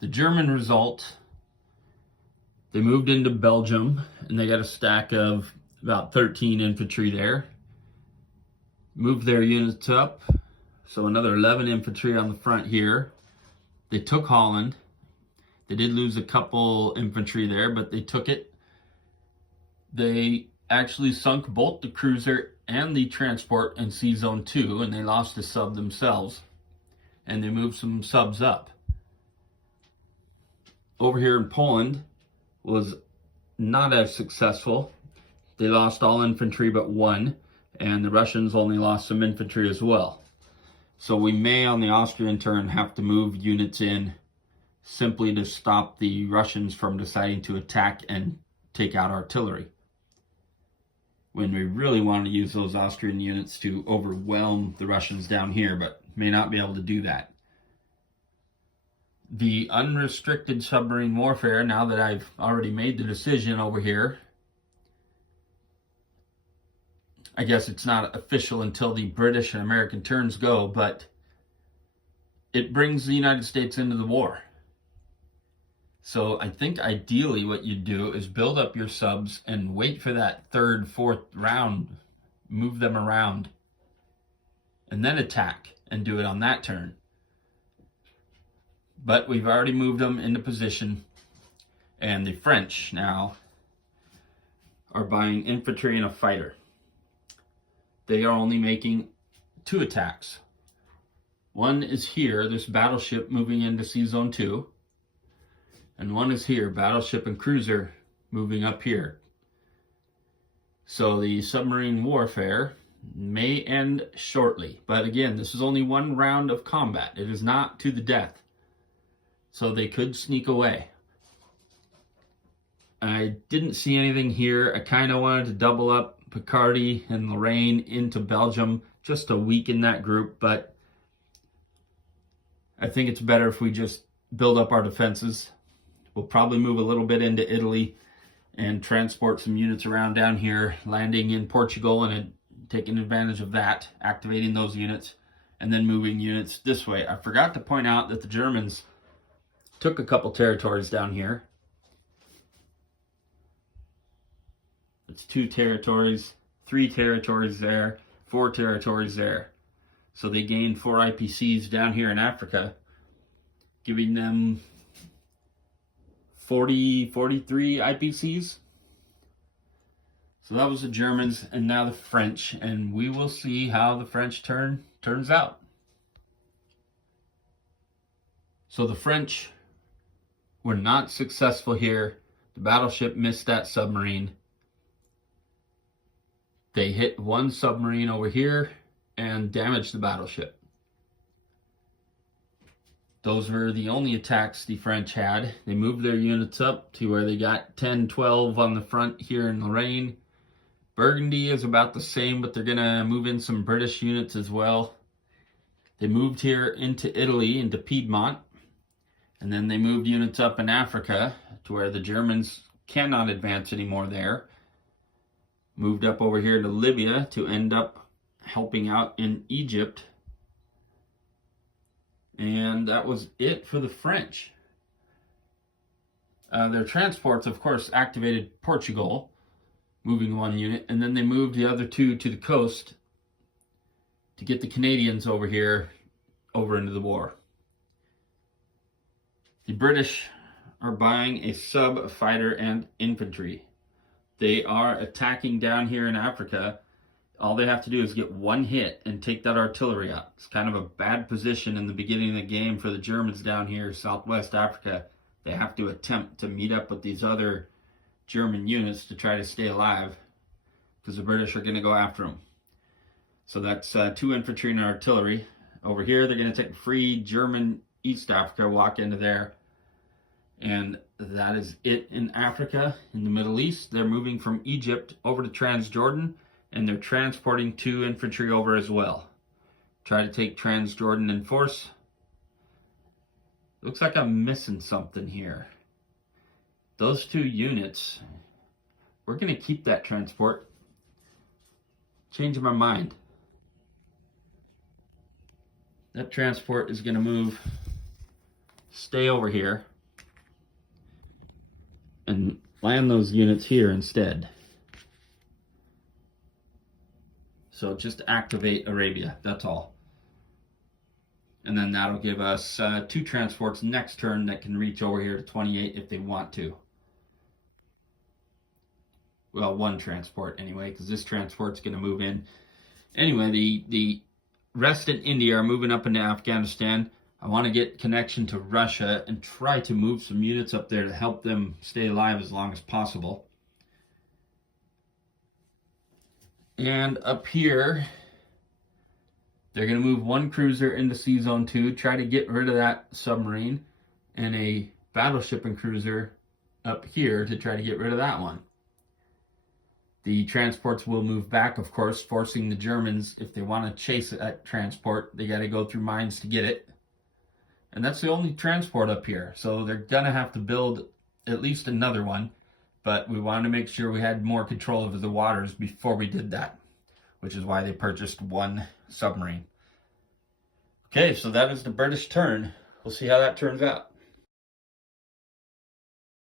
The German result, they moved into Belgium and they got a stack of about 13 infantry there. Moved their units up, so another 11 infantry on the front here. They took Holland. They did lose a couple infantry there, but they took it. They actually sunk both the cruiser and the transport in Sea Zone 2, and they lost a sub themselves. And they moved some subs up. Over here in Poland was not as successful. They lost all infantry but one, and the Russians only lost some infantry as well. So we may, on the Austrian turn, have to move units in simply to stop the Russians from deciding to attack and take out artillery, when we really want to use those Austrian units to overwhelm the Russians down here, but may not be able to do that. The unrestricted submarine warfare, now that I've already made the decision over here, I guess it's not official until the British and American turns go, but it brings the United States into the war. So I think ideally what you do is build up your subs and wait for that third, fourth round, move them around, and then attack and do it on that turn. But we've already moved them into position, and the French now are buying infantry and a fighter. They are only making 2 attacks. One is here, this battleship moving into Sea Zone 2. And one is here, battleship and cruiser moving up here. So the submarine warfare may end shortly. But again, this is only one round of combat. It is not to the death. So they could sneak away. I didn't see anything here. I kind of wanted to double up Picardy and Lorraine into Belgium just to weaken that group. But I think it's better if we just build up our defenses. We'll probably move a little bit into Italy and transport some units around down here, landing in Portugal and taking advantage of that, activating those units, and then moving units this way. I forgot to point out that the Germans took a couple territories down here. It's 2 territories, 3 territories there, 4 territories there. So they gained 4 IPCs down here in Africa, giving them 43 IPCs. So that was the Germans, and now the French, and we will see how the French turns out. So the French were not successful here. The battleship missed that submarine. They hit one submarine over here and damaged the battleship. Those were the only attacks the French had. They moved their units up to where they got 10, 12 on the front here in Lorraine. Burgundy is about the same, but they're going to move in some British units as well. They moved here into Italy, into Piedmont. And then they moved units up in Africa to where the Germans cannot advance anymore there. Moved up over here to Libya to end up helping out in Egypt. And that was it for the French. Their transports, of course, activated Portugal, moving 1 unit, and then they moved the other 2 to the coast to get the Canadians over here, over into the war. The British are buying a sub, a fighter, and infantry. They are attacking down here in Africa. All they have to do is get 1 hit and take that artillery out. It's kind of a bad position in the beginning of the game for the Germans down here, Southwest Africa. They have to attempt to meet up with these other German units to try to stay alive, because the British are going to go after them. So that's 2 infantry and artillery. Over here, they're going to take free German East Africa, walk into there. And that is it in Africa. In the Middle East, they're moving from Egypt over to Transjordan, and they're transporting 2 infantry over as well. Try to take Transjordan in force. Looks like I'm missing something here. Those 2 units, we're going to keep that transport. Changing my mind. That transport is going to move, stay over here. and land those units here instead. So just activate Arabia, that's all. And then that'll give us 2 transports next turn that can reach over here to 28 if they want to. Well, 1 transport anyway, because this transport's going to move in. Anyway, the rest in India are moving up into Afghanistan. I want to get connection to Russia and try to move some units up there to help them stay alive as long as possible. And up here, they're going to move 1 cruiser into Sea Zone 2, try to get rid of that submarine, and a battleship and cruiser up here to try to get rid of that one. The transports will move back, of course, forcing the Germans, if they want to chase that transport, they got to go through mines to get it. And that's the only transport up here, so they're going to have to build at least another one. But we wanted to make sure we had more control over the waters before we did that, which is why they purchased 1 submarine. Okay, so that is the British turn. We'll see how that turns out.